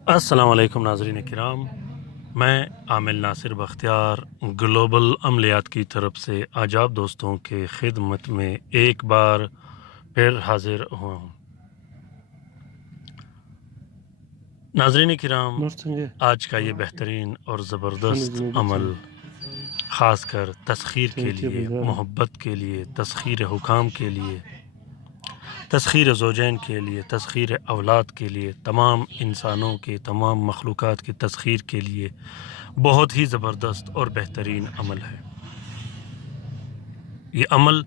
अस्सलाम वालेकुम नाज़रीन किराम, मैं आमिल नासिर बख्तियार ग्लोबल अमलियात की तरफ से आज आप दोस्तों के खिदमत में एक बार फिर हाजिर हुआ हूँ। नाज़रीन किराम, आज का ये बेहतरीन और ज़बरदस्त अमल ख़ासकर तस्खीर के लिए, मोहब्बत के लिए, तस्खीर हुकाम के लिए, तस्खीर ज़ौजैन के लिए, तस्खीर औलाद के लिए, तमाम इंसानों के, तमाम मखलूक़ात की तस्खीर के लिए बहुत ही ज़बरदस्त और बेहतरीन अमल है। ये अमल,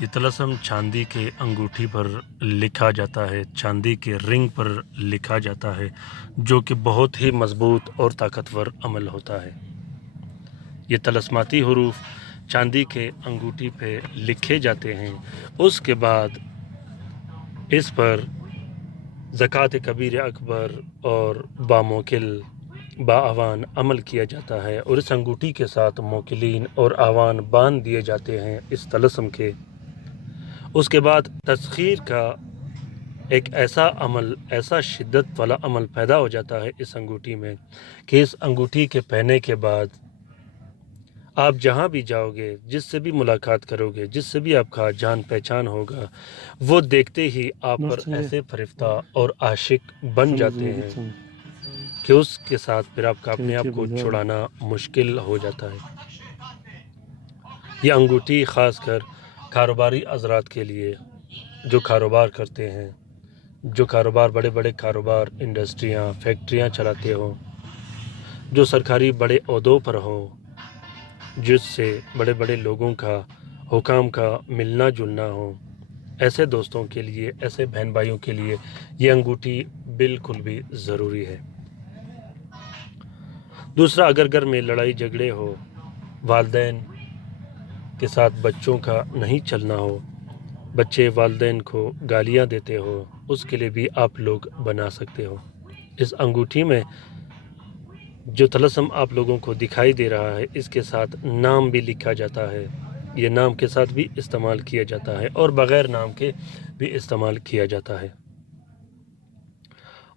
ये तलस्सम चांदी के अंगूठी पर लिखा जाता है, चांदी के रिंग पर लिखा जाता है, जो कि बहुत ही मज़बूत और ताकतवर अमल होता है। ये तलस्माती हुरूफ चांदी के अंगूठी पे लिखे जाते हैं। उसके बाद इस पर ज़कात कबीर अकबर और बामोकिल बाआवान अमल किया जाता है और इस अंगूठी के साथ मोकिलीन और आवान बांध दिए जाते हैं इस तलस्सम के। उसके बाद तस्खीर का एक ऐसा अमल, ऐसा शिद्दत वाला अमल पैदा हो जाता है इस अंगूठी में कि इस अंगूठी के पहनने के बाद आप जहाँ भी जाओगे, जिससे भी मुलाकात करोगे, जिससे भी आपका जान पहचान होगा, वो देखते ही आप पर ऐसे फरिश्ता और आशिक बन जाते हैं कि उसके साथ फिर आपका अपने आप को छुड़ाना मुश्किल हो जाता है। ये अंगूठी ख़ासकर कारोबारी हज़रात के लिए, जो कारोबार करते हैं, जो कारोबार बड़े बड़े कारोबार, इंडस्ट्रियाँ, फैक्ट्रियाँ चलाते हो, जो सरकारी बड़े ओहदों पर हो, जिससे बड़े बड़े लोगों का, हुकाम का मिलना जुलना हो, ऐसे दोस्तों के लिए, ऐसे बहन भाइयों के लिए ये अंगूठी बिल्कुल भी ज़रूरी है। दूसरा, अगर घर में लड़ाई झगड़े हो, वालदैन के साथ बच्चों का नहीं चलना हो, बच्चे वालदैन को गालियाँ देते हो, उसके लिए भी आप लोग बना सकते हो। इस अंगूठी में जो तलस्सम आप लोगों को दिखाई दे रहा है, इसके साथ नाम भी लिखा जाता है। ये नाम के साथ भी इस्तेमाल किया जाता है और बग़ैर नाम के भी इस्तेमाल किया जाता है।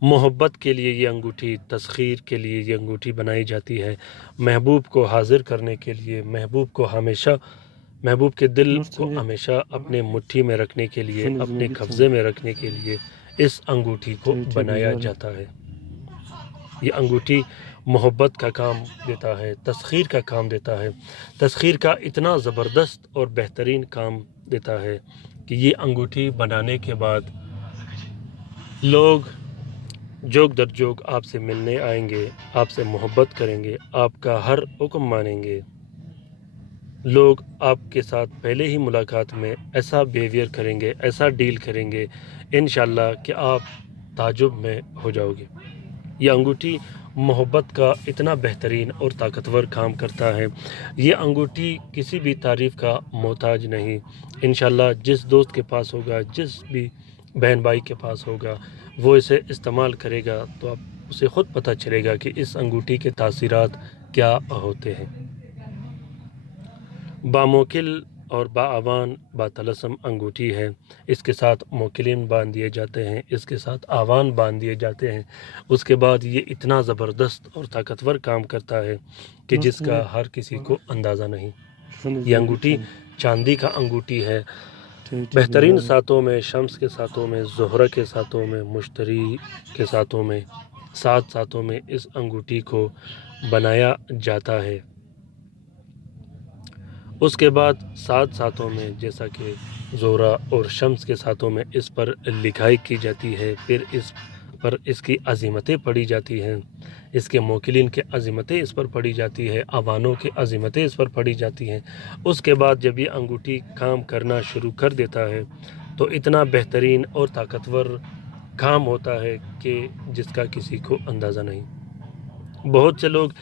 मोहब्बत के लिए ये अंगूठी, तस्खीर के लिए ये अंगूठी बनाई जाती है। महबूब को हाज़िर करने के लिए, महबूब के दिल को हमेशा अपने मुट्ठी में रखने के लिए, अपने कब्ज़े में रखने के लिए इस अंगूठी को बनाया जाता है। ये अंगूठी मोहब्बत का काम देता है, तस्खीर का काम देता है। तस्खीर का इतना ज़बरदस्त और बेहतरीन काम देता है कि ये अंगूठी बनाने के बाद लोग जोग दर जोग आपसे मिलने आएंगे, आपसे मोहब्बत करेंगे, आपका हर हुक्म मानेंगे। लोग आपके साथ पहले ही मुलाकात में ऐसा बिहेवियर करेंगे, ऐसा डील करेंगे, इंशाअल्लाह कि आप ताजुब में हो जाओगे। ये अंगूठी मोहब्बत का इतना बेहतरीन और ताकतवर काम करता है। ये अंगूठी किसी भी तारीफ़ का मोहताज नहीं। इंशाअल्लाह जिस दोस्त के पास होगा, जिस भी बहन भाई के पास होगा, वो इसे इस्तेमाल करेगा तो आप उसे ख़ुद पता चलेगा कि इस अंगूठी के तासीरात क्या होते हैं। बामोकिल और बाआवान बातलस्सम अंगूठी है। इसके साथ मोकिलीन बांध दिए जाते हैं, इसके साथ आवान बांध दिए जाते हैं। उसके बाद ये इतना ज़बरदस्त और ताकतवर काम करता है कि जिसका हर किसी को अंदाज़ा नहीं। ये अंगूठी चांदी का अंगूठी है। बेहतरीन सातों में, शम्स के सातों में, ज़ोहरा के सातों में, मुश्तरी के सातों में, 7 सातों में इस अंगूठी को बनाया जाता है। उसके बाद 7 सातों में, जैसा कि ज़ोहरा और शम्स के सातों में इस पर लिखाई की जाती है, फिर इस पर इसकी अज़ीमतें पढ़ी जाती हैं, इसके मोकिलीन के अज़ीमतें इस पर पढ़ी जाती है, अवानों के अज़ीमतें इस पर पढ़ी जाती हैं। उसके बाद जब ये अंगूठी काम करना शुरू कर देता है तो इतना बेहतरीन और ताकतवर काम होता है कि जिसका किसी को अंदाज़ा नहीं। बहुत से लोग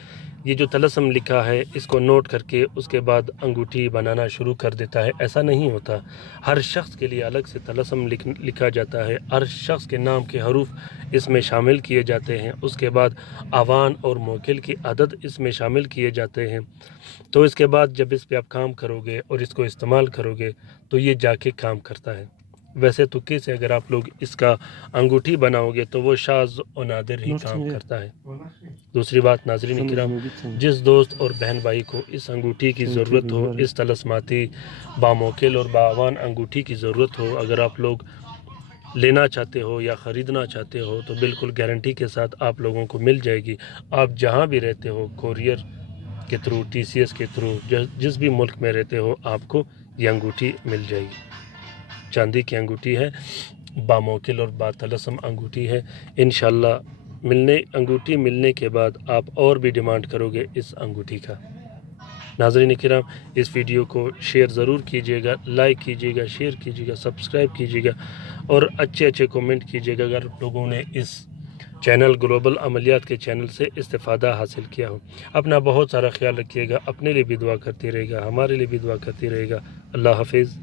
ये जो तलस्सम लिखा है इसको नोट करके उसके बाद अंगूठी बनाना शुरू कर देता है, ऐसा नहीं होता। हर शख्स के लिए अलग से तलस्सम लिखा जाता है, हर शख्स के नाम के हरूफ इसमें शामिल किए जाते हैं। उसके बाद आवान और मोकिल की अदद इसमें शामिल किए जाते हैं। तो इसके बाद जब इस पे आप काम करोगे और इसको इस्तेमाल करोगे तो ये जाके काम करता है। ویسے تکے سے اگر آپ لوگ اس کا انگوٹھی بناؤ گے تو وہ شاذ و نادر ہی کام کرتا ہے۔ دوسری بات ناظرین کرام، جس دوست اور بہن بھائی کو اس انگوٹھی کی ضرورت ہو، اس طلسماتی باموکل اور باوان انگوٹھی کی ضرورت ہو، اگر آپ لوگ لینا چاہتے ہو یا خریدنا چاہتے ہو تو بالکل گارنٹی کے ساتھ آپ لوگوں کو مل جائے گی۔ آپ جہاں بھی رہتے ہو، کورئر کے تھرو، TCS کے تھرو، جس بھی ملک میں رہتے ہو، آپ کو یہ انگوٹھی مل جائے گی۔ چاندی کی انگوٹھی ہے، باموکل اور باطلسم انگوٹھی ہے۔ انشاءاللہ انگوٹھی ملنے کے بعد آپ اور بھی ڈیمانڈ کرو گے اس انگوٹھی کا۔ ناظرین کرام، اس ویڈیو کو شیئر ضرور کیجیے گا، لائک کیجیے گا، شیئر کیجیے گا، سبسکرائب کیجیے گا اور اچھے کومنٹ کیجیے گا اگر لوگوں نے اس چینل گلوبل عملیات کے چینل سے استفادہ حاصل کیا ہو۔ اپنا بہت سارا خیال رکھیے گا، اپنے لیے بھی دعا کرتے رہے گا، ہمارے لیے بھی دعا کرتے رہے گا۔ اللہ حافظ۔